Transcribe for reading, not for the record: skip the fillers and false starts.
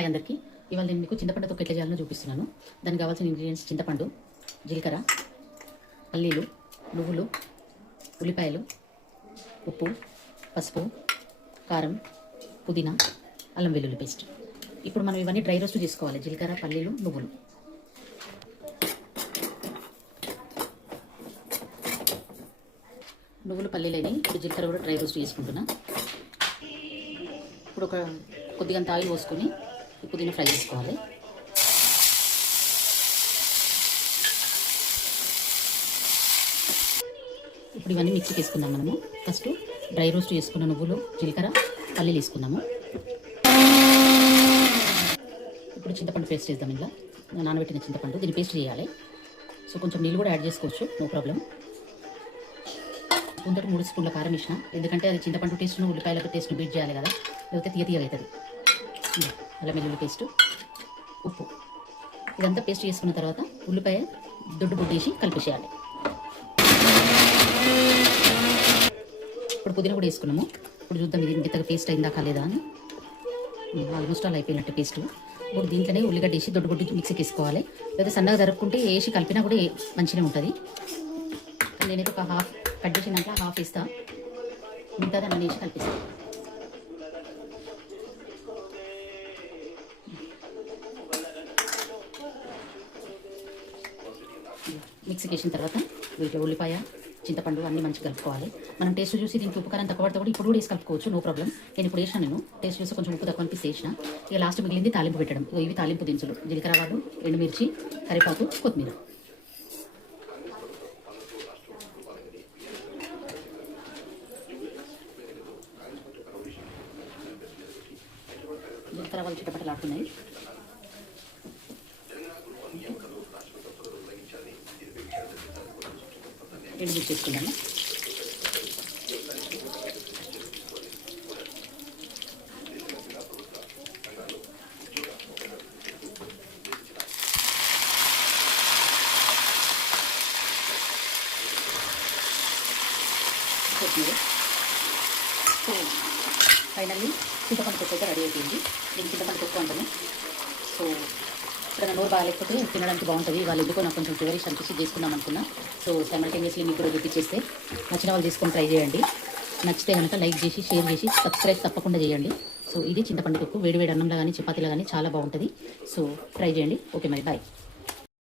Hi అందరికీ. ఇవాళ నేను మీకు చింతపండు తొక్కు ఎట్లా చేయాలో చూపిస్తున్నాను. దానికి కావాల్సిన ఇంగ్రీడియంట్స్ చింతపండు, జీలకర్ర, పల్లీలు, నువ్వులు, ఉల్లిపాయలు, ఉప్పు, పసుపు, కారం, పుదీనా, అల్లం వెల్లుల్లి పేస్ట్. ఇప్పుడు మనం ఇవన్నీ డ్రై రోస్ట్ చేసుకోవాలి. జీలకర్ర, పల్లీలు, నువ్వులు. నువ్వులు పల్లీలని ఇప్పుడు జీలకర్ర కూడా డ్రై రోస్ట్ చేసుకుంటున్నా. ఇప్పుడు కొద్దిగంత ఆయిల్ పోసుకొని పుదీనా ఫ్రై చేసుకోవాలి. ఇప్పుడు ఇవన్నీ మిక్సీకి వేసుకుందాం. మనము ఫస్ట్ డ్రై రోస్ట్ చేసుకున్న నువ్వులు, జీలకర్ర, పల్లీలు వేసుకున్నాము. ఇప్పుడు చింతపండు పేస్ట్ చేద్దాం. ఇలా నానబెట్టిన చింతపండు, దీన్ని పేస్ట్ చేయాలి. సో కొంచెం నీళ్ళు కూడా యాడ్ చేసుకోవచ్చు, నో ప్రాబ్లం. ముందర 3 స్పూన్ల కారం వేసిన, ఎందుకంటే అది చింతపండు టేస్ట్ను ఉల్లిపాయలకు టేస్ట్ను బీట్ చేయాలి కదా, లేకపోతే తీయగా అవుతుంది. అల్లం వెల్లుల్లి పేస్టు, ఉప్పు, ఇదంతా పేస్ట్ చేసుకున్న తర్వాత ఉల్లిపాయ దొడ్డు బుడ్డేసి కలిపేసేయాలి. ఇప్పుడు పుదీనా కూడా వేసుకున్నాము. ఇప్పుడు చూద్దాం ఇది ఇంతగా పేస్ట్ అయిందా కాలేదా అని. ఆల్మోస్ట్ అలా అయిపోయినట్టు పేస్ట్. ఇప్పుడు దీంట్లోనే ఉల్లిగడ్డ వేసి దొడ్డు బుడ్డి మిక్సీకి వేసుకోవాలి. లేదా సన్నగా జరుపుకుంటే వేసి కలిపినా కూడా మంచిగా ఉంటుంది. నేనైతే ఒక హాఫ్ కట్ చేసినాక హాఫ్ వేస్తా, మిగతాది అన్నీ వేసి కలిపిస్తాను. మిక్సీకి వేసిన తర్వాత వీటిలో ఉల్లిపాయ, చింతపండు అన్నీ మంచిగా కలుపుకోవాలి. మనం టేస్ట్ చూసి దీనికి ఉప్పు కారం తక్కువ పడితే కూడా ఇప్పుడు కూడా వేసి కలుపుకోవచ్చు, నో ప్రాబ్లం. నేను ఇప్పుడు వేసిన, నేను టేస్ట్ చూసి కొంచెం ఉప్పు తక్కువ అనిపిస్తే వేసిన. ఇక లాస్ట్ మిగిలింది తాలింపు పెట్టడం. ఇవి తాలింపు దినుసులు: జీలకర్ర ఆవాలు, ఎండుమిర్చి, కరివేపాకు, కొత్తిమీర. జీలకర్ర ఆవాలు చిట్టపట్టలు ఆడుతున్నాయి. ఎండుమిర్చి చేసుకుందాము. కొత్తిమీర. సో ఫైనల్లీ చింతపండు తొక్కు అయితే రెడీ అయిపోయింది. దీనికి చింతపండు తొక్కు అంటాము. సో ఇప్పుడు నోరు బాగాలేకపోతే తినడానికి బాగుంటుంది. వాళ్ళు ఎందుకో నాకు కొంచెం ఫేవరెట్ అనిపిస్తే చేసుకుందాం అనుకున్నా. సో సైమల్టేనియస్లీ మీకు కూడా చూపించేస్తే నచ్చిన వాళ్ళు తీసుకొని ట్రై చేయండి. నచ్చితే కనుక లైక్ చేసి, షేర్ చేసి, సబ్స్క్రైబ్ తప్పకుండా చేయండి. సో ఇది చింతపండు తొక్కు వేడి వేడి అన్నంలో కానీ చపాతీలో కానీ చాలా బాగుంటుంది. సో ట్రై చేయండి. ఓకే, మరి బాయ్.